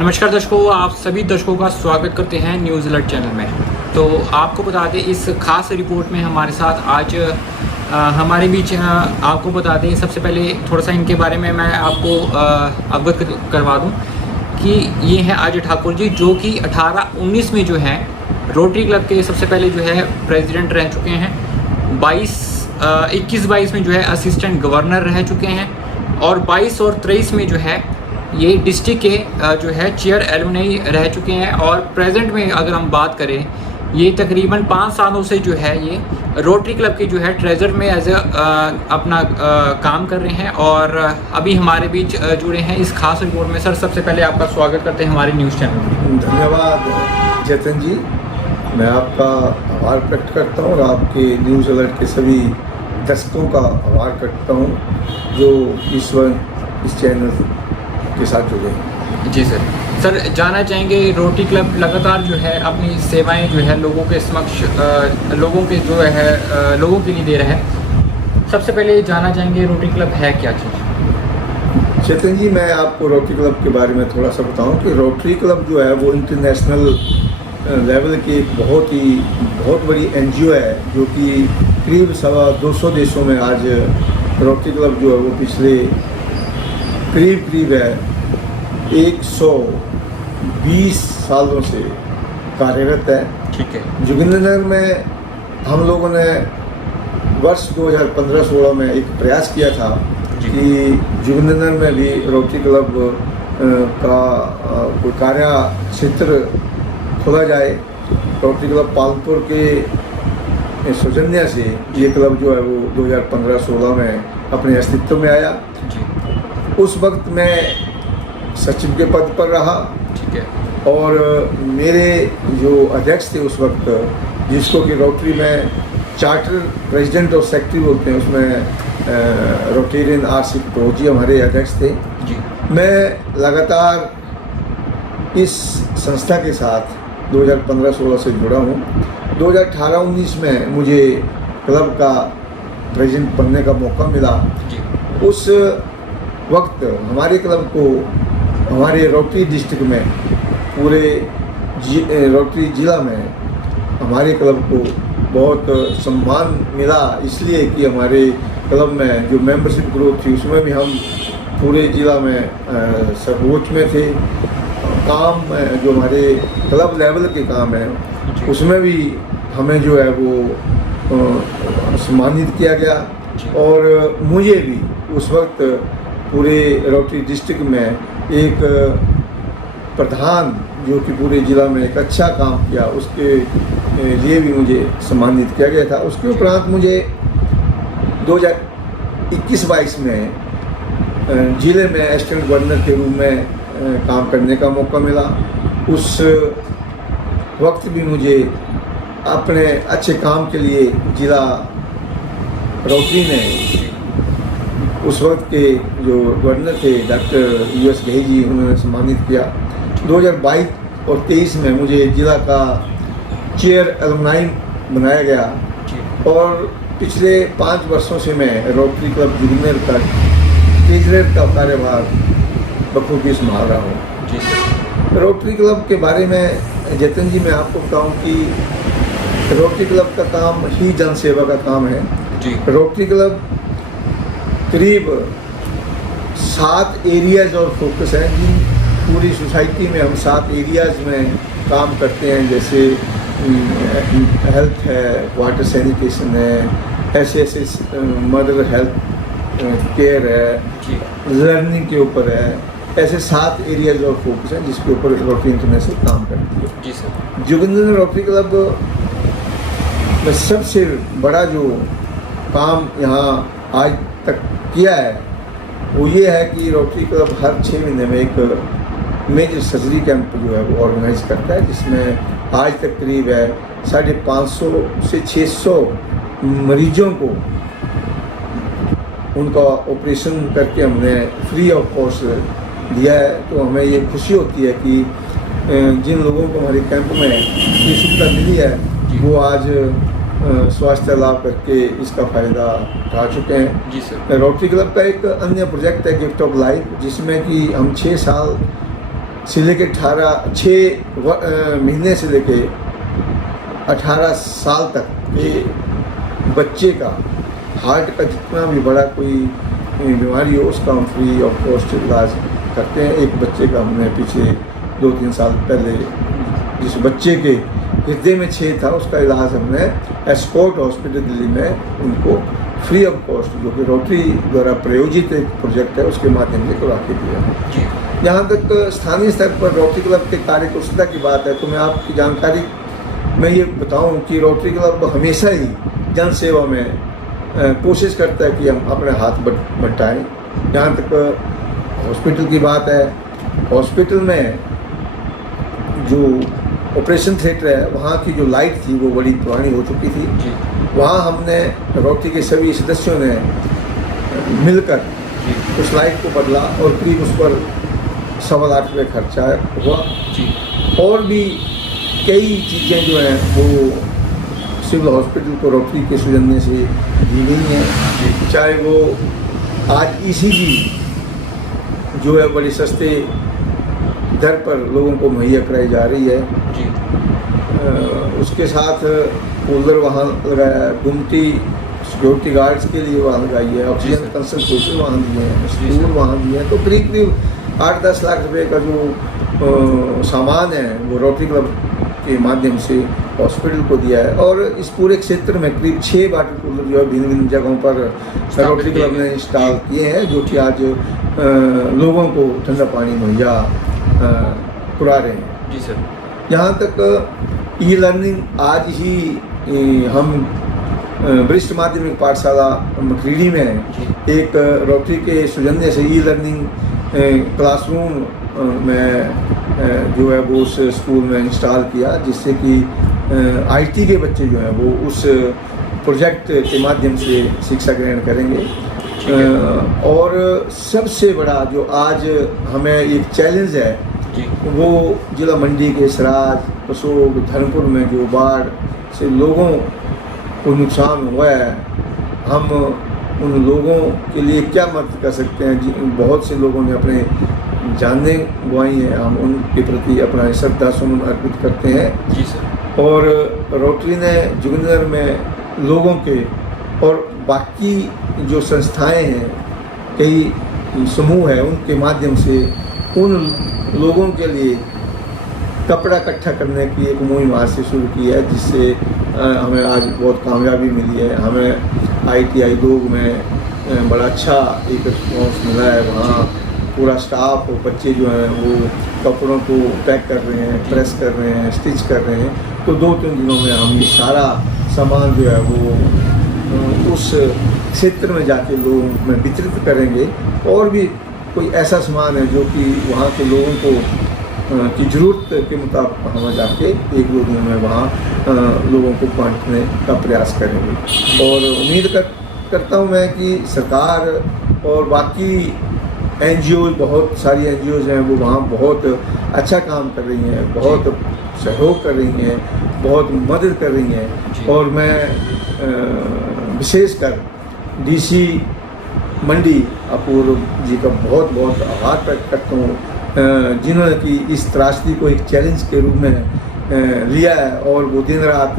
नमस्कार दर्शकों, आप सभी दर्शकों का स्वागत करते हैं न्यूज़ अलर्ट चैनल में। तो आपको बता दें, इस खास रिपोर्ट में हमारे साथ आज हमारे बीच आपको बता दें, सबसे पहले थोड़ा सा इनके बारे में मैं आपको अवगत करवा दूं कि ये हैं अजय ठाकुर जी, जो कि 18-19 में जो है रोटरी क्लब के सबसे पहले जो है प्रेसिडेंट रह चुके हैं। 21-22 में जो है असिस्टेंट गवर्नर रह चुके हैं और 22 और 23 में जो है ये डिस्ट्रिक्ट के जो है चेयर एलुमनी रह चुके हैं। और प्रेजेंट में अगर हम बात करें, ये तकरीबन 5 सालों से जो है ये रोटरी क्लब के जो है ट्रेजर में एज अपना काम कर रहे हैं और अभी हमारे बीच जुड़े हैं इस खास रिपोर्ट में। सर, सबसे पहले आपका स्वागत करते हैं हमारे न्यूज़ चैनल में। धन्यवाद चेतन जी, मैं आपका आभार व्यक्त करता हूँ और आपके न्यूज़ अलर्ट के सभी दर्शकों का आभार करता हूँ जो इस चैनल के साथ जुड़े हैं। जी सर, जानना चाहेंगे, रोटरी क्लब लगातार जो है अपनी सेवाएं जो है लोगों के समक्ष लोगों के लिए दे रहा है। सबसे पहले जानना चाहेंगे रोटरी क्लब है क्या चीज़? चेतन जी, मैं आपको रोटरी क्लब के बारे में थोड़ा सा बताऊं कि रोटरी क्लब जो है वो इंटरनेशनल लेवल की एक बहुत बड़ी एनजीओ है, जो कि करीब 250 देशों में आज रोटरी क्लब जो है वो पिछले करीब है 120 सालों से कार्यरत है। ठीक है। जोगिंद्रनगर में हम लोगों ने वर्ष 2015-16 में एक प्रयास किया था कि जोगिंद्रनगर में भी रोटरी क्लब का कोई कार्य क्षेत्र खोला जाए। रोटरी क्लब पालनपुर के सौजन्य से ये क्लब जो है वो 2015-16 में अपने अस्तित्व में आया। उस वक्त मैं सचिव के पद पर रहा। ठीक है। और मेरे जो अध्यक्ष थे उस वक्त, जिसको कि रोटरी में चार्टर प्रेसिडेंट और सेक्रेटरी बोलते हैं, उसमें रोटेरियन आर.सी. कटोच जी हमारे अध्यक्ष थे। जी। मैं लगातार इस संस्था के साथ 2015-16 से जुड़ा हूँ। 2018-19 में मुझे क्लब का प्रेसिडेंट बनने का मौका मिला। जी। उस वक्त हमारे क्लब को हमारे रोटरी डिस्ट्रिक्ट में पूरे रोटरी ज़िला में हमारे क्लब को बहुत सम्मान मिला, इसलिए कि हमारे क्लब में जो मेंबरशिप ग्रोथ थी उसमें भी हम पूरे ज़िला में सर्वोच्च में थे। काम जो हमारे क्लब लेवल के काम हैं उसमें भी हमें जो है वो सम्मानित किया गया। और मुझे भी उस वक्त पूरे रोटरी डिस्ट्रिक्ट में एक प्रधान, जो कि पूरे ज़िला में एक अच्छा काम किया, उसके लिए भी मुझे सम्मानित किया गया था। उसके उपरांत मुझे 2021-22 में ज़िले में असिस्टेंट गवर्नर के रूप में काम करने का मौका मिला। उस वक्त भी मुझे अपने अच्छे काम के लिए ज़िला रोटरी ने उस वक्त के जो गवर्नर थे डॉक्टर U.S. घई जी, उन्होंने सम्मानित किया। 2022 और 23 में मुझे ज़िला का चेयर एलुमनी बनाया गया और पिछले 5 वर्षों से मैं रोटरी क्लब जोगिंद्रनगर का ट्रेजरर का कार्यभार बखूबी संभाल रहा हूँ। रोटरी क्लब के बारे में जतन जी मैं आपको बताऊँ कि रोटरी क्लब का काम ही जन सेवा का काम है। जी। रोटरी क्लब करीब 7 एरियाज़ और फोकस हैं, जिन पूरी सोसाइटी में हम 7 एरियाज़ में काम करते हैं, जैसे हेल्थ है, वाटर सैनिटेशन है, ऐसे मदर हेल्थ केयर है, लर्निंग के ऊपर है। ऐसे 7 एरियाज़ और फोकस हैं जिसके ऊपर रोटरी इंटरनेशनल काम करती है। जी सर। जोगिंद्रनगर रोटरी क्लब में सबसे बड़ा जो काम यहाँ आज तक किया है वो ये है कि रोटरी क्लब हर 6 महीने में एक मेजर सर्जरी कैंप जो है वो ऑर्गेनाइज करता है, जिसमें आज तक करीब है 550 से 600 मरीजों को उनका ऑपरेशन करके हमने फ्री ऑफ कॉस्ट दिया है। तो हमें ये खुशी होती है कि जिन लोगों को हमारे कैंप में ये सुविधा मिली है वो आज स्वास्थ्य लाभ करके इसका फ़ायदा उठा चुके हैं। जी सर। रोटरी क्लब का एक अन्य प्रोजेक्ट है गिफ्ट ऑफ लाइफ, जिसमें कि हम 6 साल से लेके 6 महीने से लेके 18 साल तक के बच्चे का हार्ट का जितना भी बड़ा कोई बीमारी हो उसका हम फ्री ऑफ कॉस्ट इलाज करते हैं। एक बच्चे का हमने पिछले 2-3 साल पहले जिस बच्चे के हृदय में छेद था उसका इलाज हमने एस्कॉर्ट हॉस्पिटल दिल्ली में उनको फ्री ऑफ कॉस्ट, जो कि रोटरी द्वारा प्रायोजित एक प्रोजेक्ट है, उसके माध्यम से करा के दिया। यहाँ तक स्थानीय स्तर पर रोटरी क्लब के कार्यकुशलता की बात है तो मैं आपकी जानकारी मैं ये बताऊं कि रोटरी क्लब हमेशा ही जन सेवा में कोशिश करता है कि हम अपने हाथ बटाएं। जहाँ तक हॉस्पिटल की बात है, हॉस्पिटल में जो ऑपरेशन थिएटर है वहाँ की जो लाइट थी वो बड़ी पुरानी हो चुकी थी। वहाँ हमने रोटरी के सभी सदस्यों ने मिलकर उस लाइट को बदला और करीब उस पर 1.25 लाख रुपये खर्चा हुआ। और भी कई चीज़ें जो हैं वो सिविल हॉस्पिटल को रोटरी के सौजन्य से दी गई हैं। चाहे वो आज ECG जो है बड़ी सस्ते दर पर लोगों को मुहैया कराई जा रही है। उसके साथ कूलर वहाँ लगाया है, गुमटी सिक्योरिटी गार्ड्स के लिए वहाँ लगाई है, ऑक्सीजन कंसंट्रेटर वहाँ दिए हैं, स्टूल वहाँ दिए हैं। तो करीब 8-10 लाख रुपए का जो सामान है वो रोटरी क्लब के माध्यम से हॉस्पिटल को दिया है। और इस पूरे क्षेत्र में करीब 6 वाटर कूलर जो है भिन्न जगहों पर रोटरी क्लब ने इंस्टॉल किए हैं, जो कि आज लोगों को ठंडा पानी मुहैया करा रहे हैं। जी सर। यहाँ तक ई-लर्निंग आज ही हम वरिष्ठ माध्यमिक पाठशाला मखरीडी में एक रोटरी के सौजन्य से ई-लर्निंग क्लासरूम में जो है वो उस स्कूल में इंस्टॉल किया, जिससे कि IT के बच्चे जो हैं वो उस प्रोजेक्ट के माध्यम से शिक्षा ग्रहण करेंगे। और सबसे बड़ा जो आज हमें एक चैलेंज है वो जिला मंडी के सराज, कसोग, धर्मपुर में जो बाढ़ से लोगों को नुकसान हुआ है, हम उन लोगों के लिए क्या मदद कर सकते हैं। बहुत से लोगों ने अपने जानें गंवाई हैं, हम उनके प्रति अपना श्रद्धा सुमन अर्पित करते हैं। जी सर। और रोटरी ने जोगिंदर में लोगों के और बाकी जो संस्थाएं हैं, कई समूह हैं, उनके माध्यम से उन लोगों के लिए कपड़ा इकट्ठा करने की एक मुहिम आज से शुरू की है, जिससे हमें आज बहुत कामयाबी मिली है। हमें ITI लोग में बड़ा अच्छा एक रिस्पॉन्स मिला है। वहाँ पूरा स्टाफ और बच्चे जो हैं वो कपड़ों को पैक कर रहे हैं, प्रेस कर रहे हैं, स्टिच कर रहे हैं। तो 2-3 दिनों में हम ये सारा सामान जो है वो उस क्षेत्र में जाके लोगों में वितरित करेंगे। और भी कोई ऐसा सामान है जो कि वहाँ के लोगों को की ज़रूरत के मुताबिक हम जाके 1-2 दिन में वहाँ लोगों को बांटने का प्रयास करेंगे। और उम्मीद करता हूँ मैं कि सरकार और बाकी NGO, बहुत सारी NGOs हैं वो वहाँ बहुत अच्छा काम कर रही हैं, बहुत सहयोग कर रही हैं, बहुत मदद कर रही हैं। और मैं विशेषकर DC मंडी अपूर्व जी का बहुत बहुत आभार प्रकट करता हूँ, जिन्होंने कि इस त्रासदी को एक चैलेंज के रूप में लिया है और वो दिन रात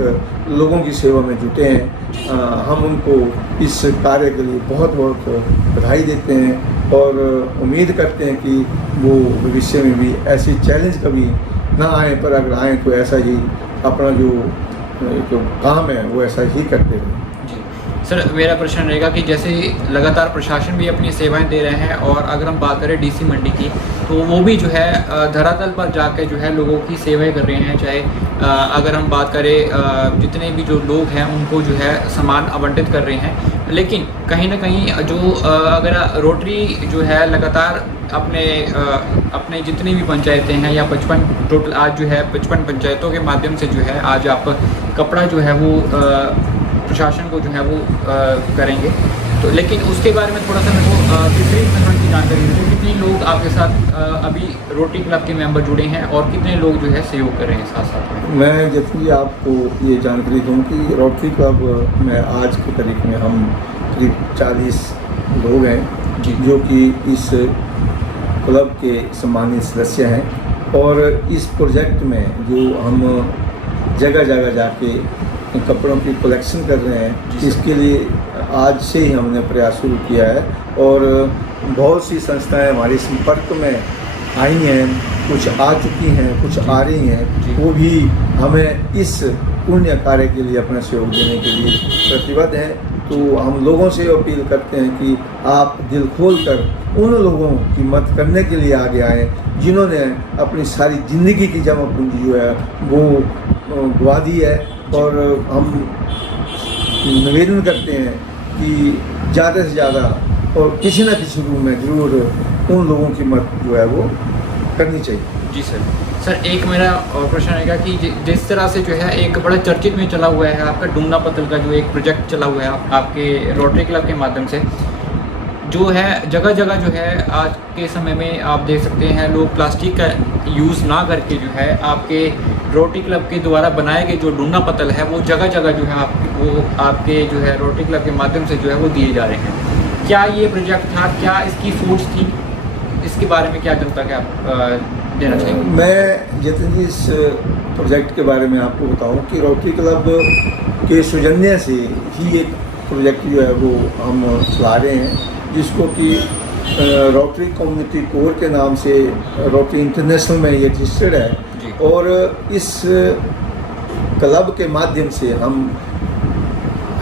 लोगों की सेवा में जुटे हैं। हम उनको इस कार्य के लिए बहुत बहुत बधाई देते हैं और उम्मीद करते हैं कि वो भविष्य में भी ऐसी चैलेंज कभी ना आए, पर अगर आए तो ऐसा ही अपना जो काम है वो ऐसा ही करते रहें। सर, मेरा प्रश्न रहेगा कि जैसे लगातार प्रशासन भी अपनी सेवाएं दे रहे हैं और अगर हम बात करें DC मंडी की तो वो भी जो है धरातल पर जाकर जो है लोगों की सेवाएं कर रहे हैं। चाहे अगर हम बात करें जितने भी जो लोग हैं उनको जो है सामान आवंटित कर रहे हैं, लेकिन कहीं ना कहीं जो अगर रोटरी जो है लगातार अपने जितनी भी पंचायतें हैं या 55 टोटल आज जो है 55 पंचायतों के माध्यम से जो है आज आप कपड़ा जो है वो प्रशासन को जो है वो करेंगे। तो लेकिन उसके बारे में थोड़ा सा मेरे को कितनी की जानकारी दीजिए, कितने लोग आपके साथ अभी रोटरी क्लब के मेंबर जुड़े हैं और कितने लोग जो है सहयोग कर रहे हैं साथ साथ में। मैं जैसे आपको ये जानकारी दूँ कि रोटरी क्लब में आज की तारीख में हम करीब 40 लोग हैं जो कि इस क्लब के सम्मानित सदस्य हैं। और इस प्रोजेक्ट में जो हम जगह जगह जाके कपड़ों की कलेक्शन कर रहे हैं, इसके लिए आज से ही हमने प्रयास शुरू किया है और बहुत सी संस्थाएं हमारे संपर्क में आई हैं, कुछ आ चुकी हैं, कुछ आ रही हैं। वो भी हमें इस पुण्य कार्य के लिए अपना सहयोग देने के लिए प्रतिबद्ध हैं। तो हम लोगों से अपील करते हैं कि आप दिल खोल कर उन लोगों की मदद करने के लिए आगे आएँ जिन्होंने अपनी सारी ज़िंदगी की जमा पूंजी जो है वो गवा दी है। और हम निवेदन करते हैं कि ज़्यादा से ज़्यादा और किसी न किसी रूप में ज़रूर उन लोगों की मदद जो है वो करनी चाहिए। जी सर, एक मेरा और प्रश्न रहेगा कि जिस तरह से जो है एक बड़ा चर्चित में चला हुआ है आपका डूंगना पत्तल का जो एक प्रोजेक्ट चला हुआ है आपके रोटरी क्लब के माध्यम से, जो है जगह जगह जो है आज के समय में आप देख सकते हैं लोग प्लास्टिक का यूज़ ना करके जो है आपके रोटरी क्लब के द्वारा बनाए गए जो डूंगना पत्तल है वो जगह जगह जो है वो आपके जो है रोटरी क्लब के माध्यम से जो है वो दिए जा रहे हैं। क्या ये प्रोजेक्ट था, क्या इसकी फोर्स थी, इसके बारे में क्या जनता के आप देना चाहेंगे? मैं जतिन जी इस प्रोजेक्ट के बारे में आपको बताऊं कि रोटरी क्लब के सौजन्य से ही एक प्रोजेक्ट जो है वो हम चला रहे हैं, जिसको कि रोटरी कम्युनिटी कोर के नाम से रोटरी इंटरनेशनल में ये रजिस्टर्ड है। और इस क्लब के माध्यम से हम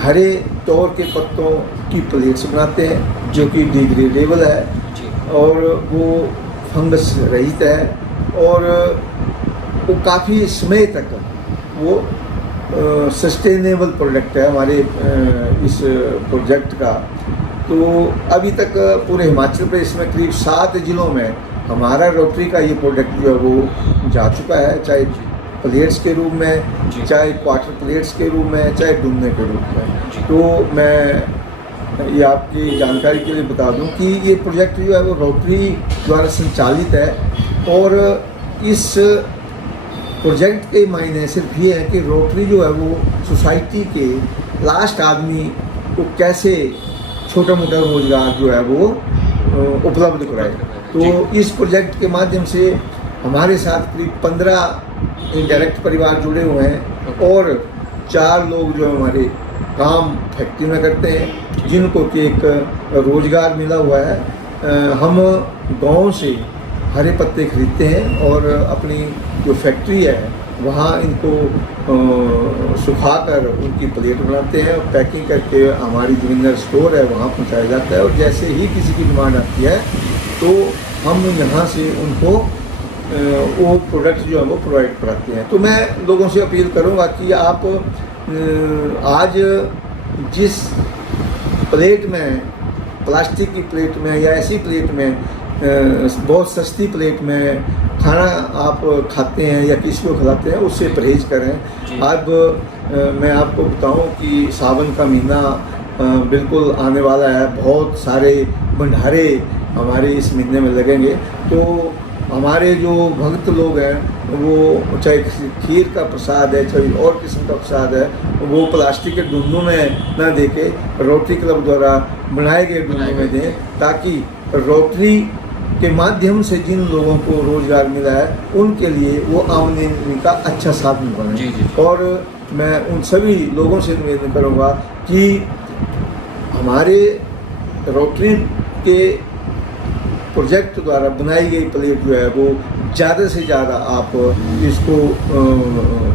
हरे तौर के पत्तों की प्लेट्स बनाते हैं जो कि डिग्रेडेबल है और वो फंगस रहित है और वो काफ़ी समय तक वो सस्टेनेबल प्रोडक्ट है हमारे इस प्रोजेक्ट का। तो अभी तक पूरे हिमाचल प्रदेश में करीब 7 जिलों में हमारा रोटरी का ये प्रोडक्ट जो है वो जा चुका है, चाहे प्लेट्स के रूप में, चाहे क्वार्टर प्लेट्स के रूप में, चाहे डूबने के रूप में। तो मैं ये आपकी जानकारी के लिए बता दूं कि ये प्रोजेक्ट जो है वो रोटरी द्वारा संचालित है और इस प्रोजेक्ट के मायने सिर्फ ये है कि रोटरी जो है वो सोसाइटी के लास्ट आदमी को कैसे छोटा मोटा रोजगार जो है वो उपलब्ध कराए। तो इस प्रोजेक्ट के माध्यम से हमारे साथ करीब 15 इंडायरेक्ट परिवार जुड़े हुए हैं और 4 लोग जो हमारे काम फैक्ट्री में करते हैं जिनको कि एक रोजगार मिला हुआ है। हम गांव से हरे पत्ते खरीदते हैं और अपनी जो फैक्ट्री है वहाँ इनको सुखाकर उनकी प्लेट बनाते हैं, पैकिंग करके हमारी जो इनर स्टोर है वहाँ पहुँचाया जाता है। और जैसे ही किसी की डिमांड आती है तो हम यहाँ से उनको वो प्रोडक्ट जो है वो प्रोवाइड कराते हैं। तो मैं लोगों से अपील करूँगा कि आप आज जिस प्लेट में, प्लास्टिक की प्लेट में या ऐसी प्लेट में, बहुत सस्ती प्लेट में खाना आप खाते हैं या किसी को खिलाते हैं, उससे परहेज करें। अब मैं आपको बताऊं कि सावन का महीना बिल्कुल आने वाला है, बहुत सारे भंडारे हमारे इस महीने में लगेंगे। तो हमारे जो भक्त लोग हैं वो चाहे खीर का प्रसाद है, चाहे और किस्म का प्रसाद है, वो प्लास्टिक के डुंडों में ना देके रोटरी क्लब द्वारा बनाए गए डुंडों में दें, ताकि रोटरी के माध्यम से जिन लोगों को रोजगार मिला है उनके लिए वो आमदनी का अच्छा साधन बने। और मैं उन सभी लोगों से निवेदन करूँगा कि हमारे रोटरी के प्रोजेक्ट द्वारा बनाई गई प्लेट जो है वो ज़्यादा से ज़्यादा आप इसको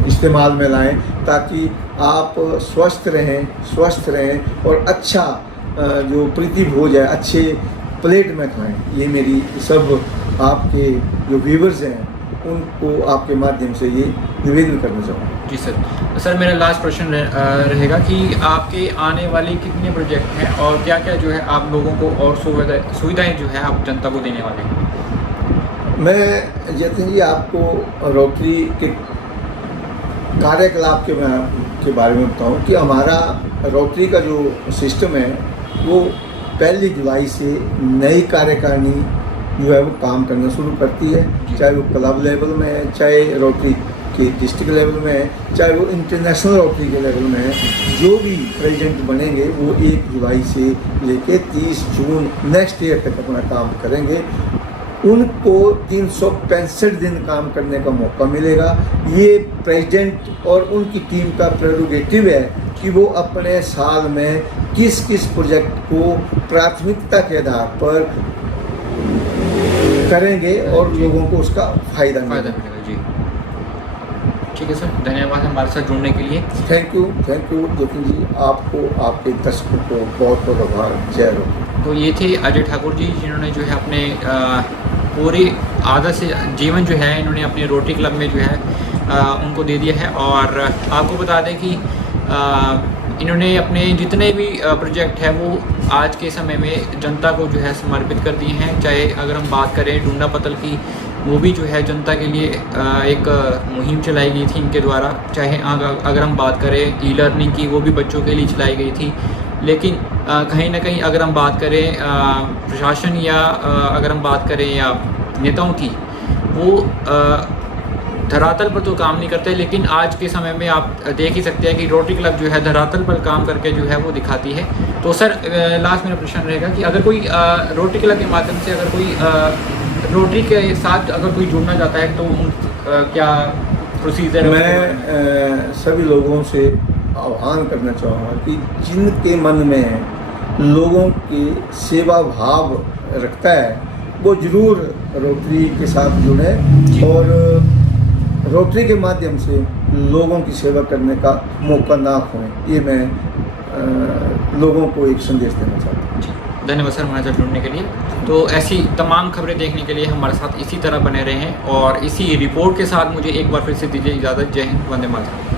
इस्तेमाल में लाएं, ताकि आप स्वस्थ रहें और अच्छा जो प्रीति भोज है अच्छे प्लेट में खाएं। ये मेरी सब आपके जो व्यूवर्स हैं उनको आपके माध्यम से ये निवेदन करना चाहूँगा। जी सर, मेरा लास्ट प्रश्न रहेगा कि आपके आने वाले कितने प्रोजेक्ट हैं और क्या क्या जो है आप लोगों को और सुविधाएं जो है आप जनता को देने वाले हैं? मैं जतिन जी आपको रोटरी के कार्यकलाप के बारे में बताऊं कि हमारा रोटरी का जो सिस्टम है वो 1 जुलाई से नई कार्यकारिणी जो है वो काम करना शुरू करती है, चाहे वो क्लब लेवल में है, चाहे रोटरी के डिस्ट्रिक्ट लेवल में है, चाहे वो इंटरनेशनल रोटरी के लेवल में है। जो भी प्रेसिडेंट बनेंगे वो 1 जुलाई से लेके 30 जून नेक्स्ट ईयर तक अपना काम करेंगे। उनको 365 दिन काम करने का मौका मिलेगा। ये प्रेसिडेंट और उनकी टीम का प्रेरोगेटिव है कि वो अपने साल में किस किस प्रोजेक्ट को प्राथमिकता के आधार पर करेंगे और लोगों को उसका फायदा मिलेगा। जी ठीक है सर, धन्यवाद हमारे साथ जुड़ने के लिए। थैंक यू जतिन जी, आपको आपके दर्शकों को बहुत बहुत आभार। जय हो। तो ये थे अजय ठाकुर जी, जिन्होंने जो है अपने पूरी आदत से जीवन जो है इन्होंने अपने रोटरी क्लब में जो है उनको दे दिया है। और आपको बता दें कि इन्होंने अपने जितने भी प्रोजेक्ट है वो आज के समय में जनता को जो है समर्पित कर दिए हैं। चाहे अगर हम बात करें डूंडा पतल की, वो भी जो है जनता के लिए एक मुहिम चलाई गई थी इनके द्वारा। चाहे अगर हम बात करें ई लर्निंग की, वो भी बच्चों के लिए चलाई गई थी। लेकिन कहीं ना कहीं अगर हम बात करें प्रशासन या अगर हम बात करें या नेताओं की, वो धरातल पर तो काम नहीं करते। लेकिन आज के समय में आप देख ही सकते हैं कि रोटरी क्लब जो है धरातल पर काम करके जो है वो दिखाती है। तो सर लास्ट मेरा प्रश्न रहेगा कि अगर कोई रोटरी क्लब के माध्यम से अगर कोई रोटरी के साथ अगर कोई जुड़ना चाहता है तो क्या प्रोसीजर है? मैं सभी लोगों से आह्वान करना चाहूँगा कि जिनके मन में लोगों की सेवा भाव रखता है वो ज़रूर रोटरी के साथ जुड़े और रोटरी के माध्यम से लोगों की सेवा करने का मौका ना खोएं। ये मैं लोगों को एक संदेश देना चाहता हूँ। धन्यवाद सर हमारे साथ जुड़ने के लिए। तो ऐसी तमाम खबरें देखने के लिए हमारे साथ इसी तरह बने रहें और इसी रिपोर्ट के साथ मुझे एक बार फिर से दीजिए इजाज़त। जय हिंद, वंदे मातरम।